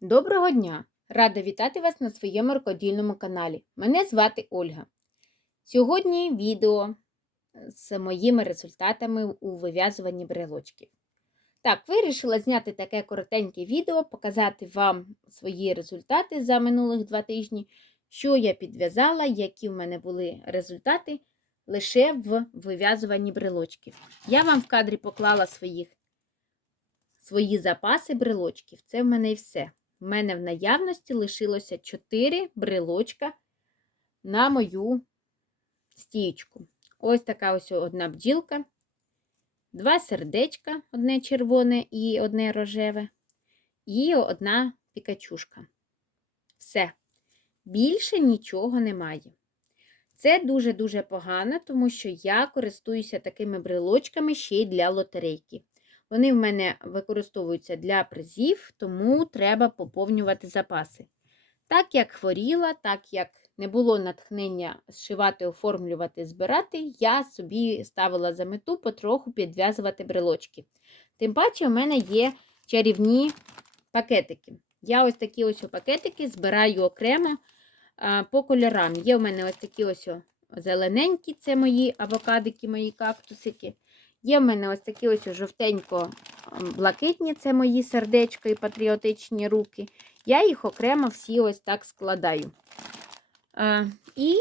Доброго дня! Рада вітати вас на своєму рукодільному каналі. Мене звати Ольга. Сьогодні відео з моїми результатами у вив'язуванні брелочків. Так, вирішила зняти таке коротеньке відео, показати вам свої результати за минулих два тижні, що я підв'язала, які в мене були результати лише в вив'язуванні брелочків. Я вам в кадрі поклала своїх, свої запаси брелочків. Це в мене і все. У мене в наявності лишилося 4 брелочка на мою стієчку. Ось така ось одна бджілка, два сердечка, одне червоне і одне рожеве, і одна пікачушка. Все. Більше нічого немає. Це дуже-дуже погано, тому що я користуюся такими брелочками ще й для лотерейки. Вони в мене використовуються для призів, тому треба поповнювати запаси. Так як хворіла, так як не було натхнення зшивати, оформлювати, збирати, я собі ставила за мету потроху підв'язувати брелочки. Тим паче, у мене є чарівні пакетики. Я ось такі ось пакетики збираю окремо по кольорам. Є в мене ось такі ось зелененькі, це мої авокадики, мої кактусики. Є в мене ось такі ось жовтенько-блакитні, це мої сердечко і патріотичні руки. Я їх окремо всі ось так складаю. І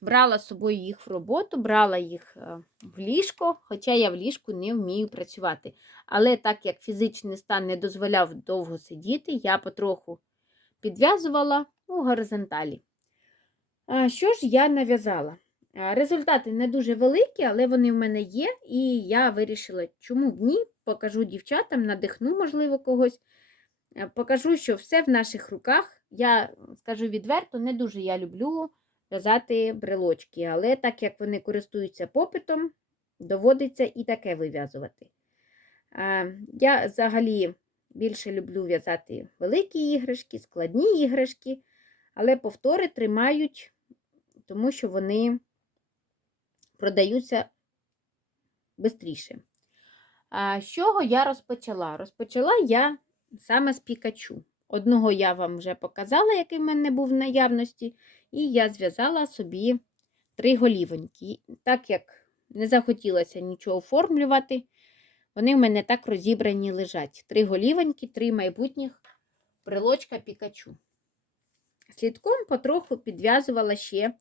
брала з собою їх в роботу, брала їх в ліжко, хоча я в ліжку не вмію працювати. Але так як фізичний стан не дозволяв довго сидіти, я потроху підв'язувала у горизонталі. Що ж я нав'язала? Результати не дуже великі, але вони в мене є, і я вирішила, чому б ні, покажу дівчатам, надихну, можливо, когось. Покажу, що все в наших руках. Я скажу відверто, не дуже я люблю в'язати брелочки, але так як вони користуються попитом, доводиться і таке вив'язувати. Я взагалі більше люблю в'язати великі іграшки, складні іграшки, але повтори тримають, тому що вони продаються швидше. З чого я розпочала? Розпочала я саме з пікачу. Одного я вам вже показала, який в мене був в наявності, і я зв'язала собі три голівоньки. Так як не захотілося нічого оформлювати, вони в мене так розібрані лежать. Три голівоньки, три майбутніх брелочка пікачу. Слідком потроху підв'язувала ще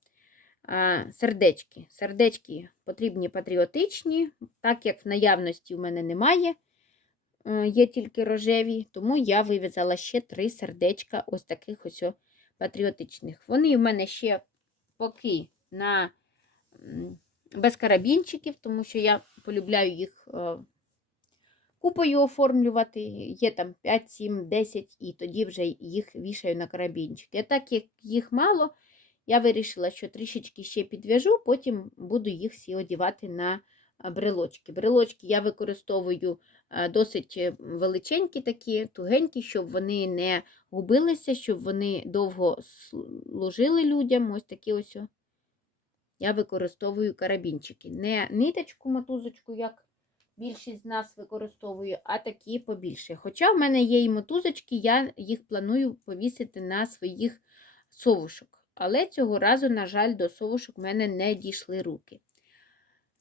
сердечки. Сердечки потрібні патріотичні, так як в наявності в мене немає, е, є тільки рожеві, тому я вив'язала ще три сердечка ось таких ось патріотичних. Вони в мене ще поки на без карабінчиків, тому що я полюбляю їх е, купою оформлювати. Є там 5, 7, 10, і тоді вже їх вішаю на карабінчики. А так як їх мало, я вирішила, що трішечки ще підв'яжу, потім буду їх всі одівати на брелочки. Брелочки я використовую досить е, величенькі, такі, тугенькі, щоб вони не губилися, щоб вони довго служили людям. Ось такі ось. Я використовую карабінчики. Не ниточку, мотузочку, як більшість з нас використовує, а такі побільше. Хоча в мене є і мотузочки, я їх планую повісити на своїх совушок. Але цього разу, на жаль, до совушок в мене не дійшли руки.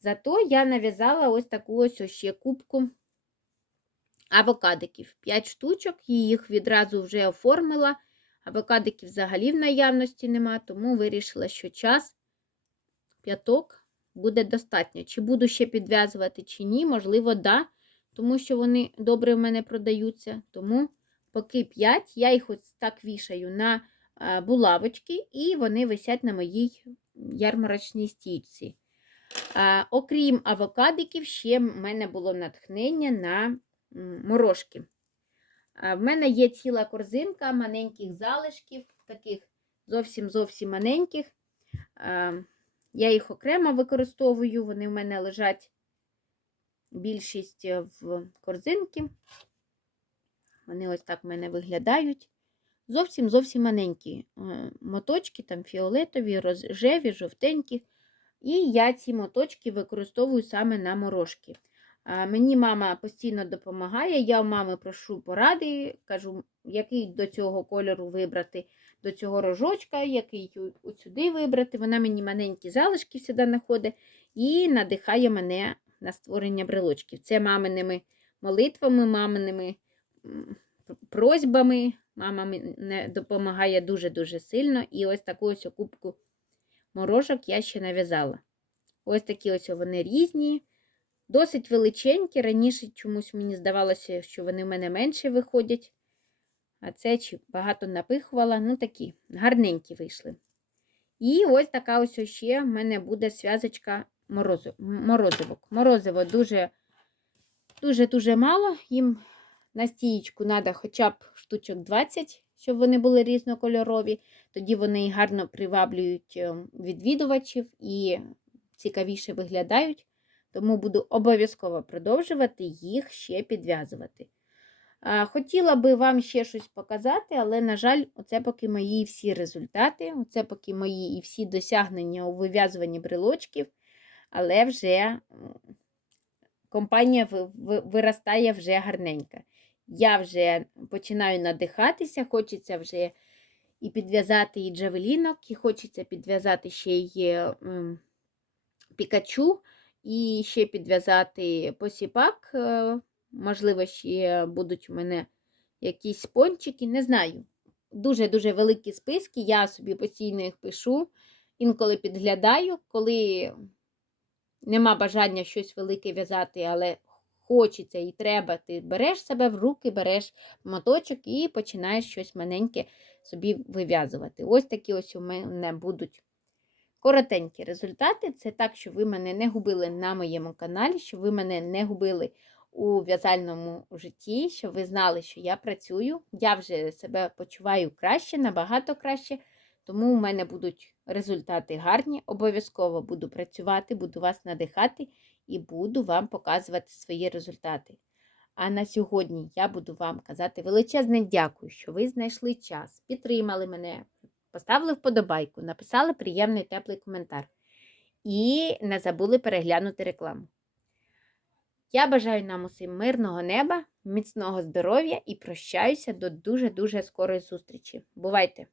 Зато я нав'язала ось таку ось ще кубку авокадиків. 5 штучок, їх відразу вже оформила. Авокадиків взагалі в наявності нема, тому вирішила, що час п'яток буде достатньо. Чи буду ще підв'язувати, чи ні, можливо, да, тому що вони добре в мене продаються. Тому поки 5, я їх ось так вішаю на булавочки, і вони висять на моїй ярмарочній стійці. Окрім авокадиків, ще в мене було натхнення на морожки. В мене є ціла корзинка маленьких залишків, таких зовсім-зовсім маленьких. Я їх окремо використовую, вони в мене лежать більшість в корзинки. Вони ось так в мене виглядають. Зовсім зовсім маленькі е, моточки, там фіолетові, рожеві, жовтенькі. І я ці моточки використовую саме на морожки. Мені мама постійно допомагає. Я у мами прошу поради, кажу, який до цього кольору вибрати, до цього рожочка, який сюди вибрати. Вона мені маленькі залишки сюди знаходить і надихає мене на створення брелочків. Це маминими молитвами, маминими просьбами. Мама мене допомагає дуже-дуже сильно. І ось таку ось кубку морожок я ще нав'язала. Ось такі ось вони різні. Досить величенькі. Раніше чомусь мені здавалося, що вони в мене менше виходять. А це чи багато напихувала. Ну такі гарненькі вийшли. І ось така ось ще в мене буде морозив- морозивок. Морозиво дуже дуже дуже мало. Їм на стієчку треба хоча б штучок 20, щоб вони були різнокольорові. Тоді вони гарно приваблюють е, відвідувачів і цікавіше виглядають. Тому буду обов'язково продовжувати їх ще підв'язувати. Хотіла би вам ще щось показати, але, на жаль, оце поки мої всі результати, оце поки мої і всі досягнення у вив'язуванні брелочків, але вже компанія ви- ви- виростає вже гарненька. Я вже починаю надихатися, хочеться вже і підв'язати і джавелінок, і хочеться підв'язати ще й пікачу, і ще підв'язати посіпак. е, Можливо, ще будуть у мене якісь пончики, не знаю. Дуже-дуже великі списки, я собі постійно їх пишу, інколи підглядаю, коли нема бажання щось велике в'язати, але хочеться і треба, ти береш себе в руки, береш моточок і починаєш щось маленьке собі вив'язувати. Ось такі ось у мене будуть коротенькі результати. Це так, що ви мене не губили на моєму каналі, що ви мене не губили у в'язальному житті, щоб ви знали, що я працюю. Я вже себе почуваю краще, набагато краще. Тому у мене будуть результати гарні. Обов'язково буду працювати, буду вас надихати і буду вам показувати свої результати. А на сьогодні я буду вам казати величезне дякую, що ви знайшли час, підтримали мене, поставили вподобайку, написали приємний теплий коментар. І не забули переглянути рекламу. Я бажаю нам усім мирного неба, міцного здоров'я і прощаюся до дуже-дуже скорої зустрічі. Бувайте!